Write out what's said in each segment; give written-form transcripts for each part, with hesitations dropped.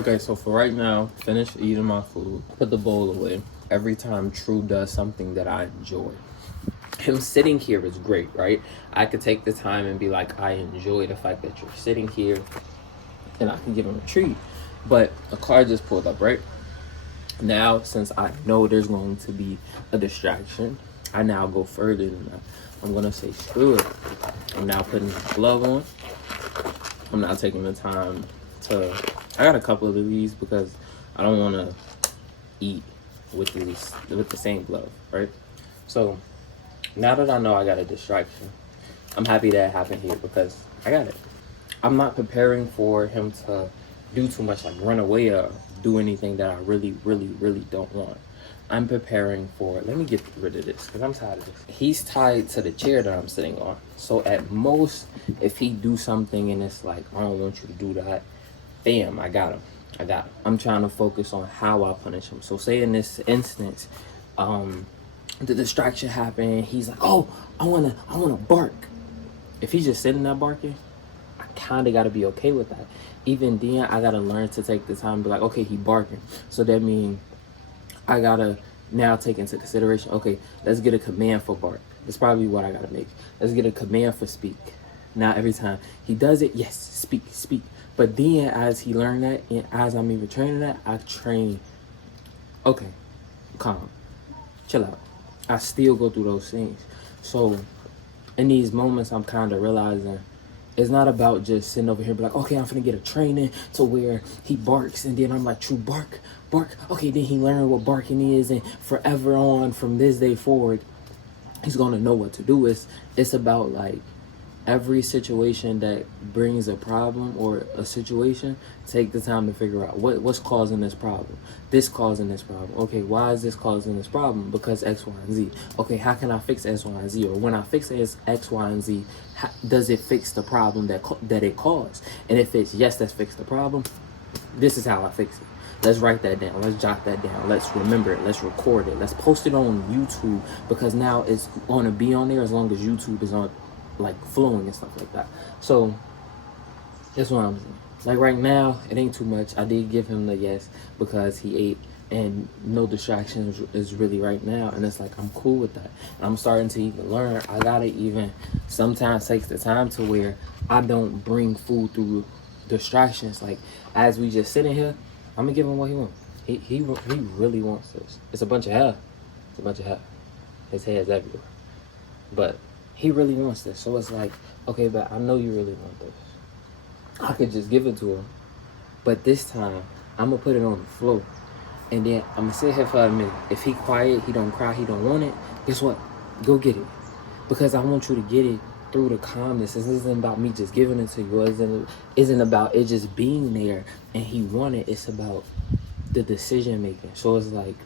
Okay, so for right now, finish eating my food, put the bowl away. Every time True does something that I enjoy. Him sitting here is great, right? I could take the time and be like, I enjoy the fact that you're sitting here, and I can give him a treat. But a car just pulled up, right? Now, since I know there's going to be a distraction, I now go further than that. I'm gonna say, screw it. I'm now putting my glove on. I'm not taking the time to. I got a couple of these because I don't want to eat with the same glove, right? So now that I know I got a distraction, I'm happy that it happened here because I got it. I'm not preparing for him to do too much, like run away or do anything that I really, really, really don't want. I'm preparing for, let me get rid of this because I'm tired of this. He's tied to the chair that I'm sitting on. So at most, if he do something and it's like, I don't want you to do that, bam, I got him. I'm trying to focus on how I punish him. So say in this instance, the distraction happened. He's like, oh, I wanna bark. If he's just sitting there barking, I kind of got to be okay with that. Even then, I got to learn to take the time and be like, okay, he barking. So that means I got to now take into consideration, okay, let's get a command for bark. That's probably what I got to make. Let's get a command for speak. Now, every time he does it, yes, speak, speak. But then as he learned that, and as I'm even training that, I train, okay, calm, chill out. I still go through those things. So in these moments, I'm kind of realizing it's not about just sitting over here and be like, okay, I'm finna get a training to where he barks, and then I'm like, True, bark, bark. Okay, then he learned what barking is, and forever on from this day forward, he's gonna know what to do. It's about like every situation that brings a problem or a situation, take the time to figure out what's causing this problem. This causing this problem. Okay, why is this causing this problem? Because X, Y, and Z. Okay, how can I fix X, Y, and Z? Or when I fix X, Y, and Z, does it fix the problem that it caused? And if it's yes, let's fix the problem. This is how I fix it. Let's write that down. Let's jot that down. Let's remember it. Let's record it. Let's post it on YouTube because now it's going to be on there as long as YouTube is on, like flowing and stuff like that. So that's what I'm saying. Like right now, it ain't too much. I did give him the yes because he ate and no distractions is really right now. And it's like, I'm cool with that. And I'm starting to even learn. I gotta even sometimes take the time to where I don't bring food through distractions. Like as we just sitting here, I'm gonna give him what he wants. He really wants this. It's a bunch of hair. It's a bunch of hair. His hair is everywhere. But he really wants this. So it's like, okay, but I know you really want this. I could just give it to him. But this time, I'm gonna put it on the floor. And then I'm gonna sit here for a minute. If he quiet, he don't cry, he don't want it, guess what? Go get it. Because I want you to get it through the calmness. This isn't about me just giving it to you. It isn't about it just being there and he want it. It's about the decision making. So it's like,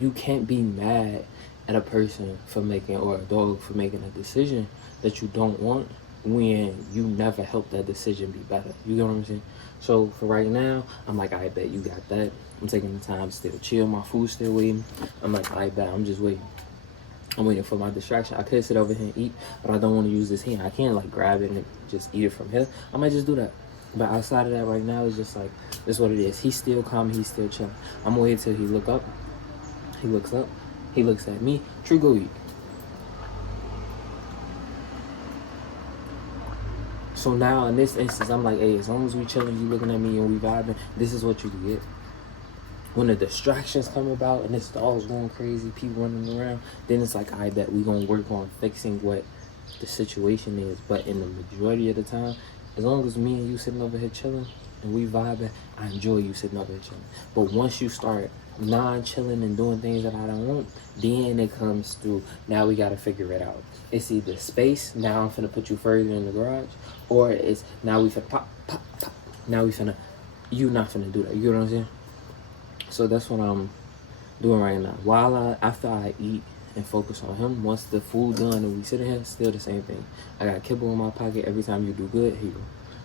you can't be mad at a person for making, or a dog for making a decision that you don't want when you never help that decision be better. You get what I'm saying? So for right now, I'm like, I bet you got that. I'm taking the time to still chill. My food's still waiting. I'm like, I bet. I'm just waiting. I'm waiting for my distraction. I could sit over here and eat, but I don't want to use this hand. I can't like grab it and just eat it from here. I might just do that. But outside of that right now, it's just like, this is what it is. He's still calm. He's still chilling. I'm gonna wait till he look up. He looks up. He looks at me. True, go eat. So now in this instance, I'm like, hey, as long as we chilling, you looking at me and we vibing, this is what you can get. When the distractions come about and this dog's going crazy, people running around, then it's like, I bet we gonna work on fixing what the situation is. But in the majority of the time, as long as me and you sitting over here chilling and we vibing, I enjoy you sitting over here chilling. But once you start non-chilling and doing things that I don't want, then it comes through, now we gotta figure it out. It's either space, now I'm finna put you further in the garage, or it's now we finna pop, pop, pop. Now we finna, you not finna do that. You know what I'm saying? So that's what I'm doing right now. While after I eat and focus on him, once the food done and we sitting here, still the same thing. I got kibble in my pocket. Every time you do good, here you go.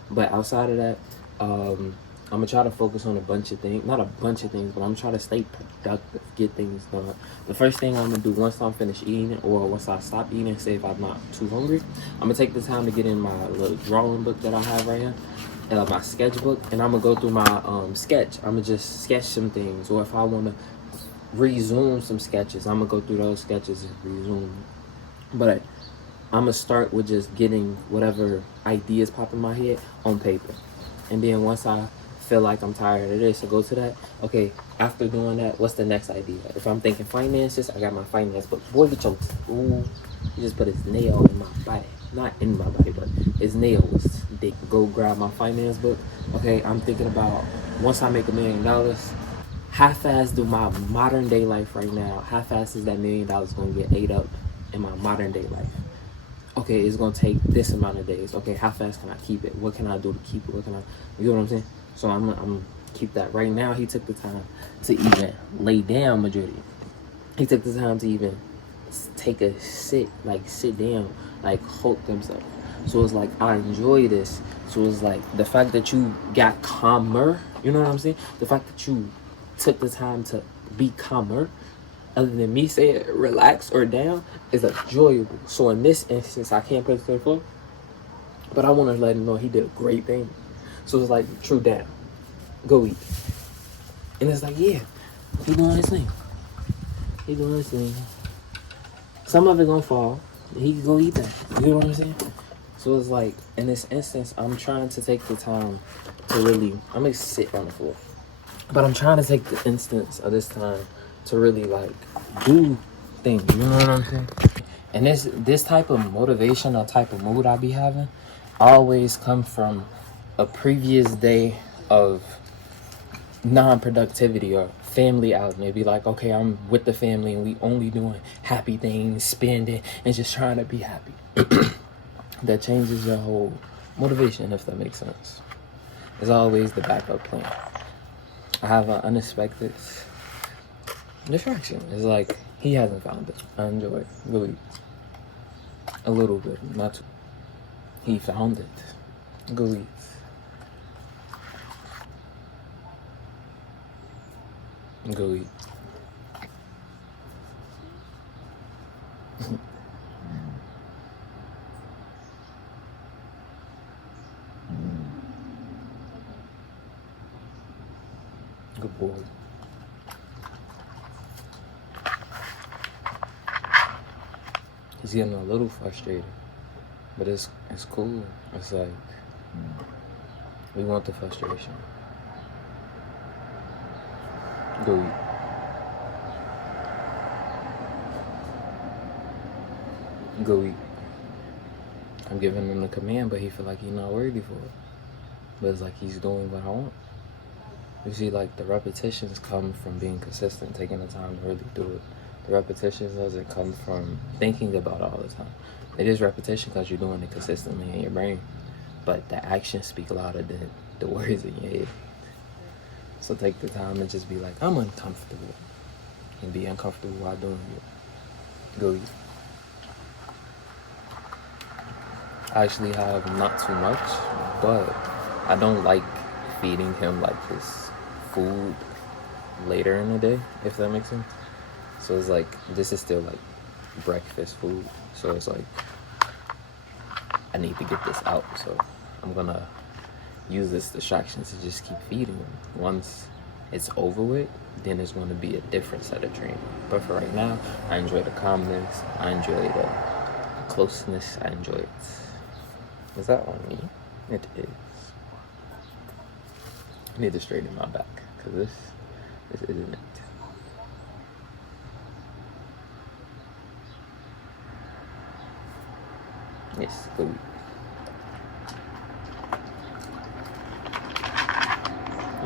But outside of that, I'm gonna try to focus on a bunch of things. Not a bunch of things, but I'm trying to stay productive, get things done. The first thing I'm gonna do once I'm finished eating, or once I stop eating, say if I'm not too hungry, I'm gonna take the time to get in my little drawing book that I have right here. my sketchbook, and I'm gonna go through my sketch. I'm gonna just sketch some things, or if I wanna resume some sketches, I'm gonna go through those sketches and resume. But I'm gonna start with just getting whatever ideas pop in my head on paper, and then once I feel like I'm tired of this, I go to that. Okay, after doing that, what's the next idea? If I'm thinking finances, I got my finance book. Boy, get your ooh, he just put his nail in my body, not in my body, but his nail was big. Go grab my finance book. Okay, I'm thinking about once I make $1 million. How fast do my modern day life right now? How fast is that $1 million gonna get ate up in my modern day life? Okay, it's gonna take this amount of days. Okay, how fast can I keep it? What can I do to keep it? What can I, you know what I'm saying? So I'm keep that. Right now, he took the time to even lay down majority. He took the time to even take a sit, like sit down, like hold himself. So it's like, I enjoy this. So it's like the fact that you got calmer, you know what I'm saying? The fact that you took the time to be calmer, other than me saying relax or down, is enjoyable. So in this instance, I can't put it to the floor, but I want to let him know he did a great thing. So it's like, true down, go eat. And it's like, yeah, he doing his thing. He doing his thing. Some of it gonna fall. He can go eat that. You know what I'm saying? So it's like, in this instance, I'm trying to take the time to really, I'm gonna sit on the floor, but I'm trying to take the instance of this time to really like do things. You know what I'm saying? And this type of motivation or type of mood I be having always come from a previous day of non-productivity or family out. And they be like, okay, I'm with the family and we only doing happy things, spending, and just trying to be happy. That changes your whole motivation, if that makes sense. There's always the backup plan. I have an unexpected distraction. It's like, he hasn't found it. I enjoy it. Really. A little bit, not too. He found it. Go eat. Go eat. Good boy. He's getting a little frustrated, but it's cool. It's like, we want the frustration. Go eat. Go eat. I'm giving him the command, but he feel like he's not worthy for it. But it's like, he's doing what I want. You see, like, the repetitions come from being consistent, taking the time to really do it. The repetition doesn't come from thinking about it all the time. It is repetition because you're doing it consistently in your brain. But the actions speak louder than the words in your head. So take the time and just be like, I'm uncomfortable. And be uncomfortable while doing it. Go eat. I actually have not too much, but I don't like feeding him like his food later in the day, if that makes sense. So it's like, this is still like breakfast food. So it's like, I need to get this out. So I'm gonna use this distraction to just keep feeding him. Once it's over with, then it's gonna be a different set of training. But for right now, I enjoy the calmness. I enjoy the closeness. I enjoy it. Is that on me? It is. I need to straighten my back, because this isn't it. Yes, go eat.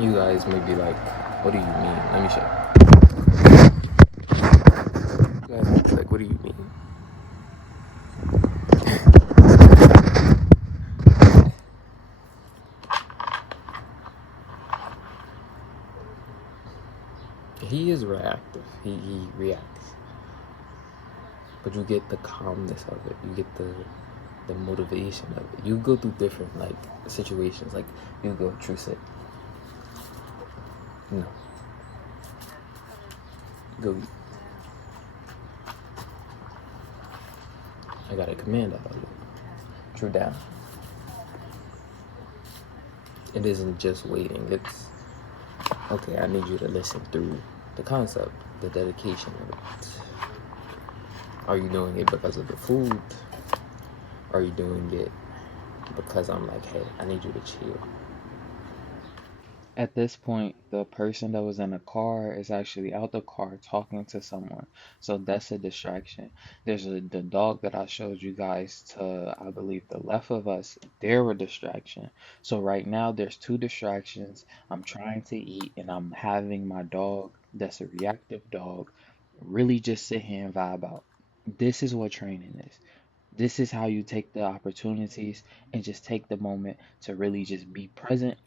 You guys may be like, what do you mean? Let me show you. You guys may be like, what do you mean? He is reactive. He reacts. But you get the calmness of it. You get the motivation of it. You go through different like situations. Like, you go, true sit. No. Go eat. I got a command out of you. True down. It isn't just waiting. It's, okay, I need you to listen through the concept, the dedication of it. Are you doing it because of the food? Are you doing it because I'm like, hey, I need you to chill? At this point, the person that was in the car is actually out the car talking to someone. So that's a distraction. The dog that I showed you guys to, I believe, the left of us, they're a distraction. So right now, there's two distractions. I'm trying to eat and I'm having my dog, that's a reactive dog, really just sit here and vibe out. This is what training is. This is how you take the opportunities and just take the moment to really just be present,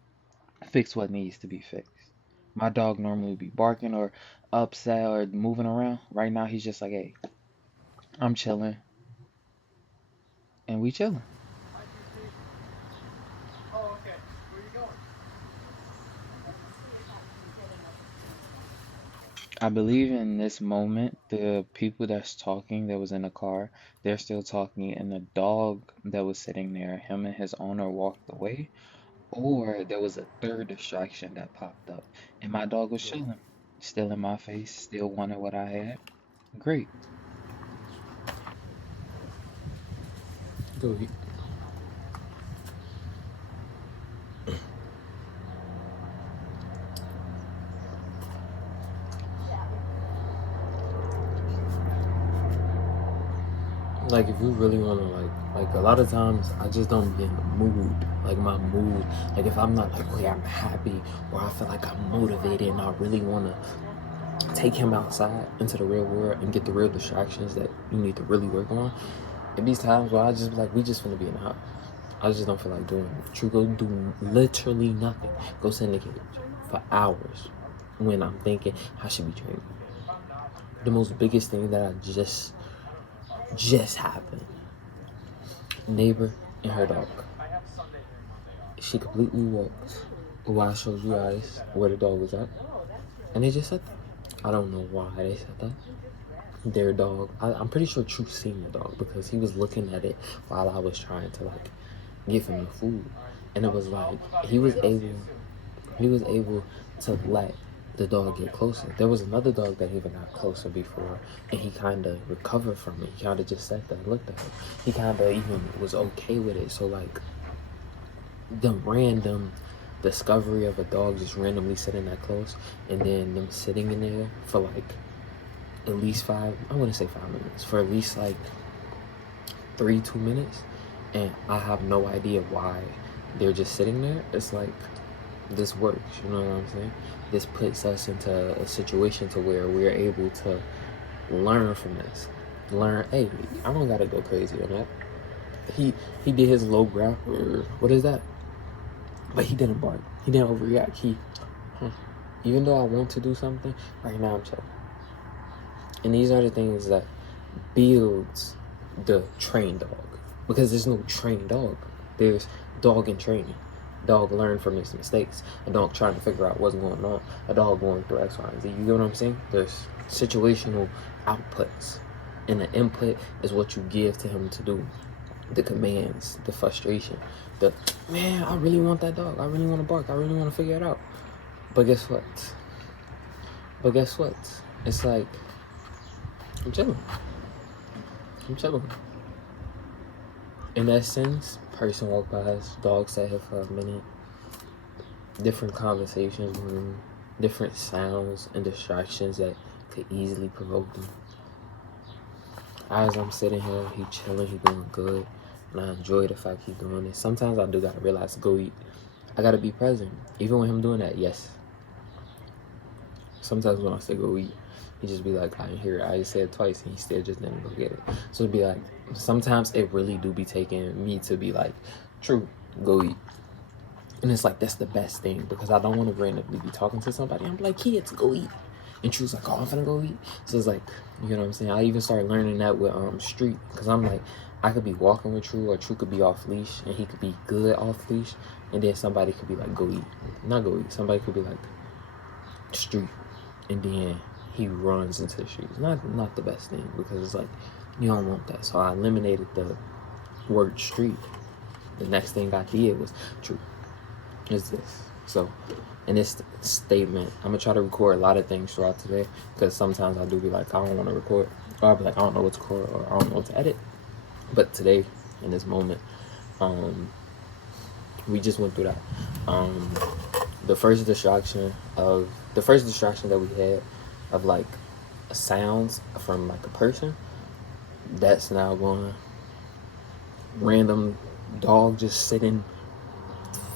fix what needs to be fixed. My dog normally be barking or upset or moving around. Right now, he's just like, hey, I'm chilling and we chilling. I believe in this moment, the people that's talking that was in the car, they're still talking, and the dog that was sitting there, him and his owner walked away, or there was a third distraction that popped up, and my dog was chilling, still in my face, still wanted what I had. Great. Go. Like if you really want to like a lot of times I just don't be in the mood, like my mood, like if I'm not like, oh yeah, I'm happy or I feel like I'm motivated and I really want to take him outside into the real world and get the real distractions that you need to really work on. It be times where I just be like, we just gonna be in the house. I just don't feel like doing it. True, go do literally nothing. Go sit in the cage for hours when I'm thinking I should be training. The most biggest thing that I just happened. Neighbor and her dog. She completely walked while I showed you guys where the dog was at. And they just said that. I don't know why they said that. Their dog, I'm pretty sure True seen the dog because he was looking at it while I was trying to like give him the food. And it was like he was able to let the dog get closer. There was another dog that even got closer before, and he kind of recovered from it. He kind of just sat there and looked at it. He kind of even was okay with it. So like the random discovery of a dog just randomly sitting that close, and then them sitting in there for like at least I wouldn't say 5 minutes, for at least like 2 minutes, and I have no idea why they're just sitting there. It's like this works, you know what I'm saying? This puts us into a situation to where we're able to learn from this. Learn, hey, I don't gotta go crazy on that. He did his low growl, what is that? But he didn't bark. He didn't overreact. Even though I want to do something, right now I'm chilling. And these are the things that builds the trained dog. Because there's no trained dog. There's dog in training. Dog learn from his mistakes. A dog trying to figure out what's going on. A dog going through X, Y, and Z. You get what I'm saying? There's situational outputs. And the input is what you give to him to do. The commands, the frustration, the, man, I really want that dog. I really want to bark. I really want to figure it out. But guess what? It's like, I'm chilling. In that sense, person walked past, dog sat here for a minute. Different conversations, different sounds and distractions that could easily provoke them. As I'm sitting here, he chilling, he doing good, and I enjoy the fact he doing it. Sometimes I do gotta realize to go eat. I gotta be present, even with him doing that. Yes. Sometimes when I say go eat, he just be like, I didn't hear it. I just said it twice, and he still just didn't go get it. So it'd be like, sometimes it really do be taking me to be like, True, go eat. And it's like, that's the best thing, because I don't want to randomly be talking to somebody. I'm like, kids, go eat. And True's like, oh, I'm finna go eat. So it's like, you know what I'm saying? I even started learning that with Street, because I'm like, I could be walking with True, or True could be off leash, and he could be good off leash, and then somebody could be like, go eat. Not go eat. Somebody could be like, Street, and then he runs into the streets. Not the best thing, because it's like, you don't want that. So I eliminated the word street. The next thing I did was True, is this. So in this statement, I'm gonna try to record a lot of things throughout today, because sometimes I do be like, I don't want to record, or I'll be like, I don't know what to record, or I don't know what to edit. But today, in this moment, we just went through that. The first distraction that we had of like sounds from like a person, that's now going. Random dog just sitting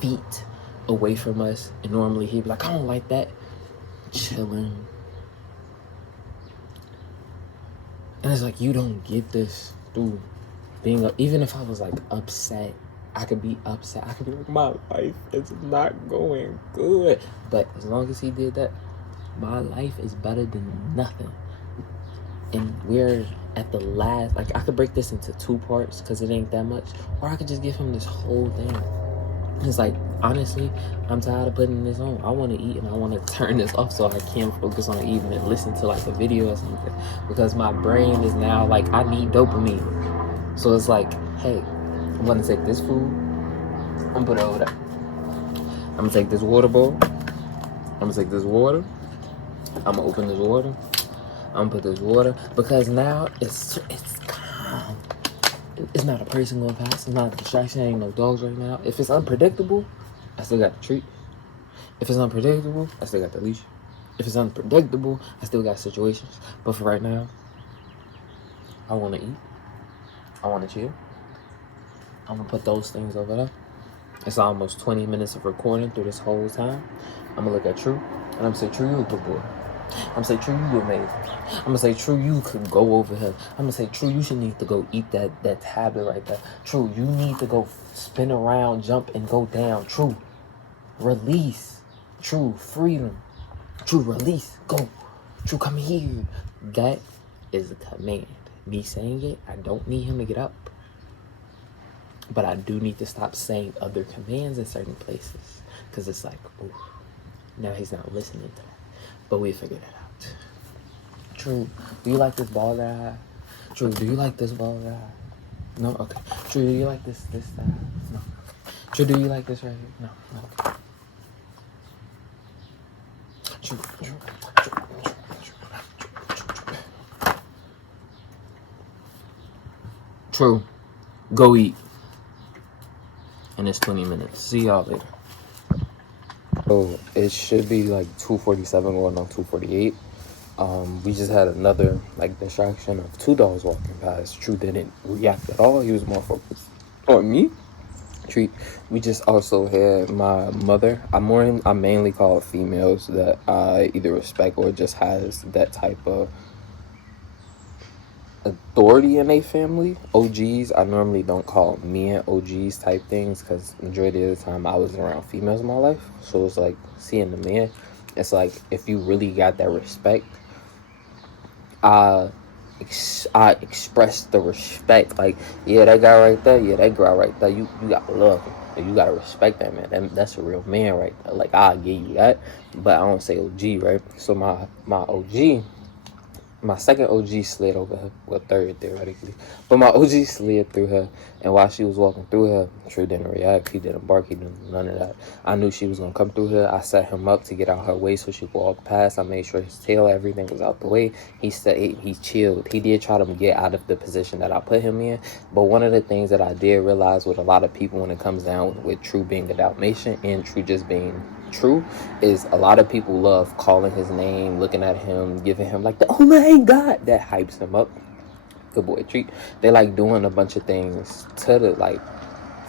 feet away from us, and normally he'd be like, I don't like that. Chilling. And it's like, you don't get this through being even if I was like upset, I could be upset. I could be like, my life is not going good. But as long as he did that, my life is better than nothing. And we're at the last, like, I could break this into 2 parts because it ain't that much, or I could just give him this whole thing. It's like, honestly, I'm tired of putting this on. I want to eat, and I want to turn this off so I can focus on eating and listen to like a video or something, because my brain is now like, I need dopamine. So it's like, hey, I'm gonna take this food, I'm gonna put it over there. I'm gonna take this water bowl, I'm gonna take this water, I'm gonna open this water, I'm gonna put this water, because now it's calm. It's not a person going past, it's not a distraction, ain't no dogs right now. If it's unpredictable, I still got the treat. If it's unpredictable, I still got the leash. If it's unpredictable, I still got situations. But for right now, I wanna eat, I wanna chill. I'm gonna put those things over there. It's almost 20 minutes of recording through this whole time. I'm gonna look at True, and I'm gonna say, True, you a good boy. I'm gonna say, True, you amazing. I'm gonna say, True, you could go over here. I'm gonna say, True, you should need to go eat that tablet right there. True, you need to go spin around, jump, and go down. True, release. True, freedom. True, release. Go. True, come here. That is a command. Me saying it, I don't need him to get up. But I do need to stop saying other commands in certain places, because it's like, ooh, now he's not listening to that. But we figured it out. True, do you like this ball that I have? True, do you like this ball that I have? No? Okay. True, do you like this that I have? No. True, do you like this right here? No. Okay. True. True, go eat. And it's 20 minutes. See y'all later. So it should be like 2:47 going on 2:48. We just had another like distraction of 2 dogs walking past. True didn't react at all. He was more focused on me. Treat. We just also had my mother. I mainly call females that I either respect or just has that type of authority in a family. OGs, I normally don't call men OGs type things, because majority of the time I was around females in my life. So it's like seeing the man, it's like, if you really got that respect, I express the respect. Like, yeah, that guy right there, yeah, that girl right there, you gotta love him. You gotta respect that man. That's a real man right there. Like, I'll give you that, but I don't say OG, right? So my OG, my second OG slid over her. Well, third, theoretically. But my OG slid through her. And while she was walking through her, True didn't react. He didn't bark. He didn't none of that. I knew she was going to come through her. I set him up to get out her way so she could walk past. I made sure his tail, everything was out the way. He chilled. He did try to get out of the position that I put him in. But one of the things that I did realize with a lot of people when it comes down with True being a Dalmatian and True just being True, is a lot of people love calling his name, looking at him, giving him like the oh my god, that hypes him up. Good boy Treat. They like doing a bunch of things to the like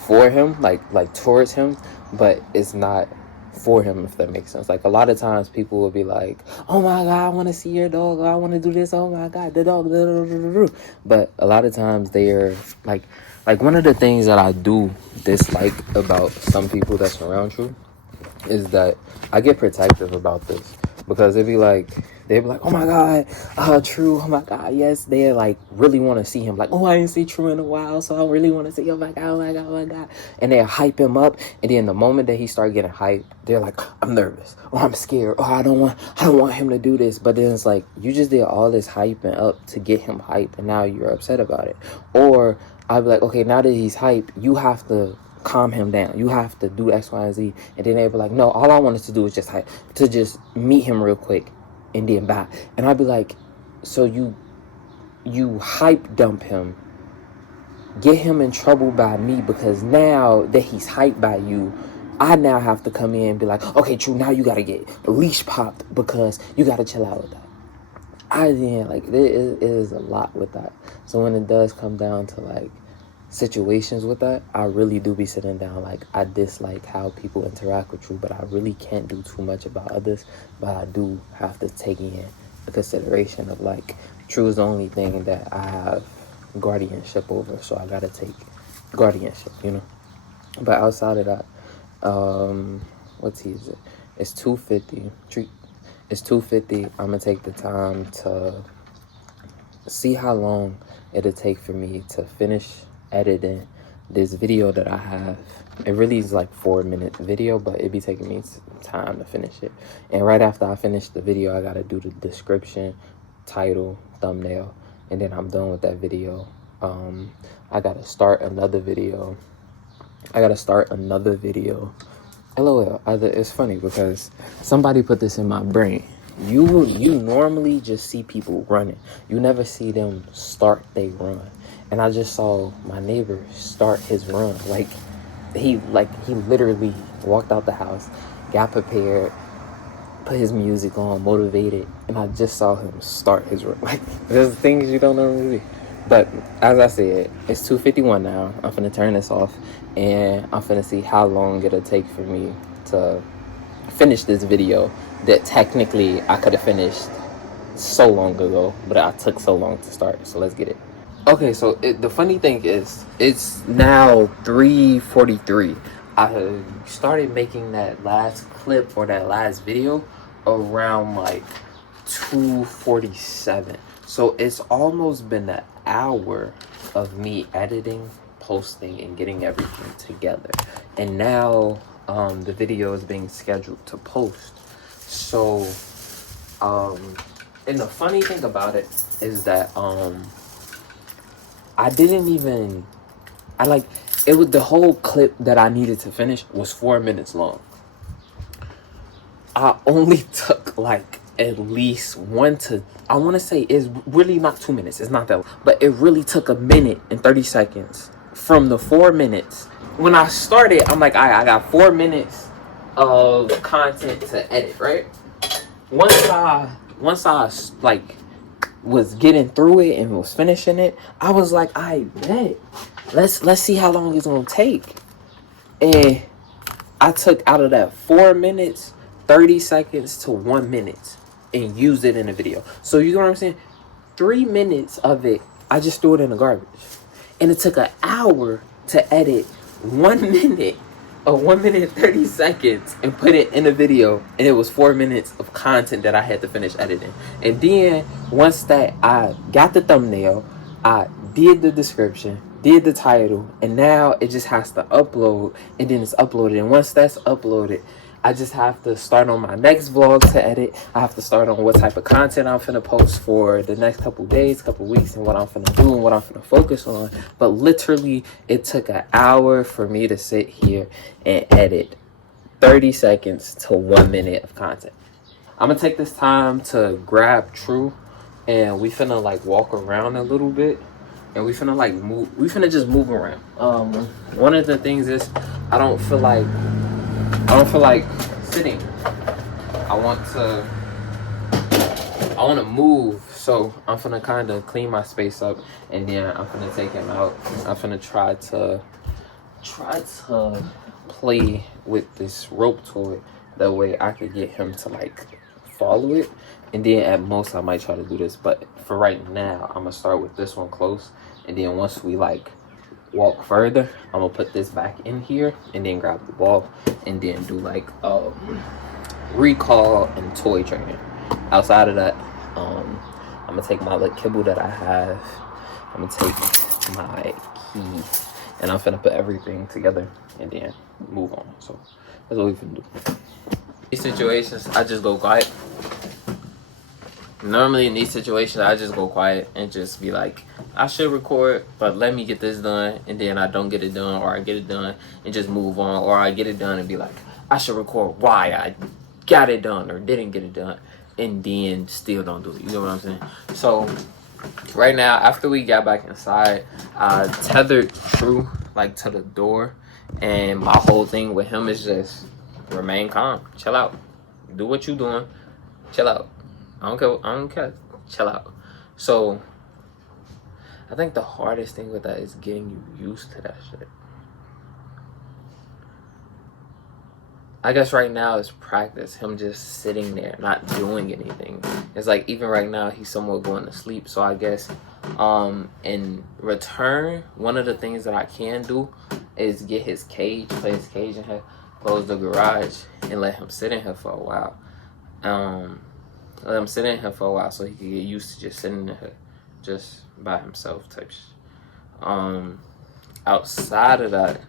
for him, like towards him, but it's not for him, if that makes sense. Like, a lot of times people will be like, oh my god, I want to see your dog, I want to do this, oh my god, the dog, but a lot of times they're like one of the things that I do dislike about some people that surround True is that I get protective about this, because they'd be like, oh my god, True, oh my god, yes, they like really want to see him, like, oh, I didn't see True in a while, so I really want to see, oh my god, oh my god, oh my god, and they hype him up, and then the moment that he start getting hyped, they're like, I'm nervous, or I'm scared, or I don't want him to do this. But then it's like, you just did all this hyping up to get him hyped, and now you're upset about it. Or I'd be like, okay, now that he's hyped, you have to calm him down. You have to do X, Y, and Z. And then they'd be like, no, all I wanted to do is just meet him real quick and then bye. And I'd be like, so you hype dump him, get him in trouble by me, because now that he's hyped by you, I now have to come in and be like, okay, true, now you gotta get leash popped because you gotta chill out with that. There is a lot with that. So when it does come down to like situations with that, I really do be sitting down. Like, I dislike how people interact with True, but I really can't do too much about others. But I do have to take in the consideration of like, True is the only thing that I have guardianship over, so I gotta take guardianship, you know. But outside of that, what tea is it? It's 2:50. It's 2:50. I'm gonna take the time to see how long it'll take for me to finish editing this video that I have. It really is like 4-minute video, but it be taking me time to finish it. And right after I finish the video, I gotta do the description, title, thumbnail, and then I'm done with that video. I gotta start another video. LOL. It's funny because somebody put this in my brain. You normally just see people running. You never see them start they run. And I just saw my neighbor start his run. He literally walked out the house, got prepared, put his music on, motivated, and I just saw him start his run. Like, there's things you don't normally see. But as I said, it's 2:51 now. I'm finna turn this off, and I'm finna see how long it'll take for me to finish this video that technically I could have finished so long ago, but I took so long to start. So let's get it. Okay, so the funny thing is, it's now 3:43. I started making that last clip or that last video around like 2:47. So it's almost been an hour of me editing, posting, and getting everything together. And now the video is being scheduled to post. So and the funny thing about it is that the whole clip that I needed to finish was 4 minutes long. I only took like at least I want to say it's really not 2 minutes. It's not that long, but it really took 1 minute and 30 seconds from the 4 minutes. When I started, I'm like, I got 4 minutes of content to edit, right? Once I like was getting through it and was finishing it, I was like, I bet. Let's see how long it's gonna take. And I took out of that 4 minutes, 30 seconds to 1 minute and used it in a video. So you know what I'm saying? 3 minutes of it, I just threw it in the garbage. And it took an hour to edit 1 minute or 1 minute 30 seconds and put it in a video. And it was 4 minutes of content that I had to finish editing. And then once that I got the thumbnail, I did the description, did the title, and now it just has to upload, and then it's uploaded. And once that's uploaded, I just have to start on my next vlog to edit. I have to start on what type of content I'm finna post for the next couple days, couple weeks, and what I'm finna do and what I'm finna focus on. But literally, it took an hour for me to sit here and edit 30 seconds to 1 minute of content. I'm gonna take this time to grab True, and we finna like walk around a little bit. And we finna like move. We finna just move around. One of the things is I don't feel like sitting. I want to move. So I'm finna kind of clean my space up, and then I'm finna take him out. I'm finna try to play with this rope toy. That way I could get him to like follow it. And then at most I might try to do this, but for right now I'm gonna start with this one close, and then once we like walk further, I'm gonna put this back in here and then grab the ball and then do like recall and toy training. Outside of that, I'm gonna take my little kibble that I have, I'm gonna take my key, and I'm finna put everything together and then move on. So that's what we finna do. These situations, I just go quiet. Normally in these situations, I just go quiet and just be like, I should record, but let me get this done, and then I don't get it done, or I get it done and just move on, or I get it done and be like, I should record why I got it done or didn't get it done, and then still don't do it. You know what I'm saying? So right now, after we got back inside, I tethered True like to the door, and my whole thing with him is just remain calm, chill out, do what you doing, chill out. I don't care. Chill out. So I think the hardest thing with that is getting you used to that shit. I guess right now is practice. Him just sitting there, not doing anything. It's like even right now he's somewhat going to sleep. So I guess in return, one of the things that I can do is get his cage, play his cage in here, close the garage, and let him sit in here for a while. Let him sit in here for a while so he can get used to just sitting in here just by himself type shit. Outside of that,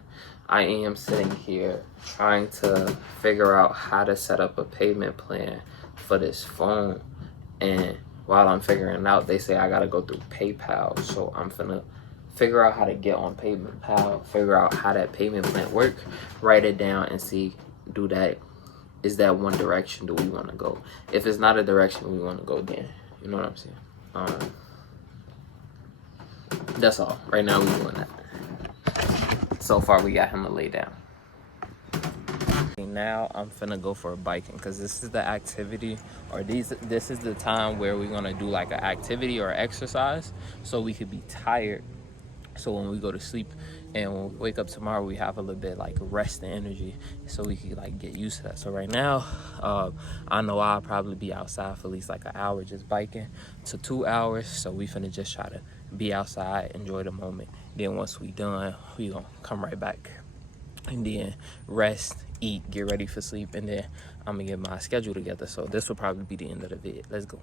I am sitting here trying to figure out how to set up a payment plan for this phone. And while I'm figuring it out, they say I gotta go through PayPal. So I'm finna figure out how to get on PayPal, figure out how that payment plan work, write it down and see, do that. Is that one direction do we want to go? If it's not a direction we want to go, then you know what I'm saying. That's all. Right now we're doing that. So far we got him to lay down. Now I'm finna go for a biking because this is the activity, or this is the time where we're gonna do like an activity or exercise, so we could be tired. So when we go to sleep and when we wake up tomorrow, we have a little bit like rest and energy, so we can like get used to that. So right now, I know I'll probably be outside for at least like an hour just biking to 2 hours. So we finna just try to be outside, enjoy the moment. Then once we done, we gonna come right back and then rest, eat, get ready for sleep, and then I'm gonna get my schedule together. So this will probably be the end of the vid. Let's go.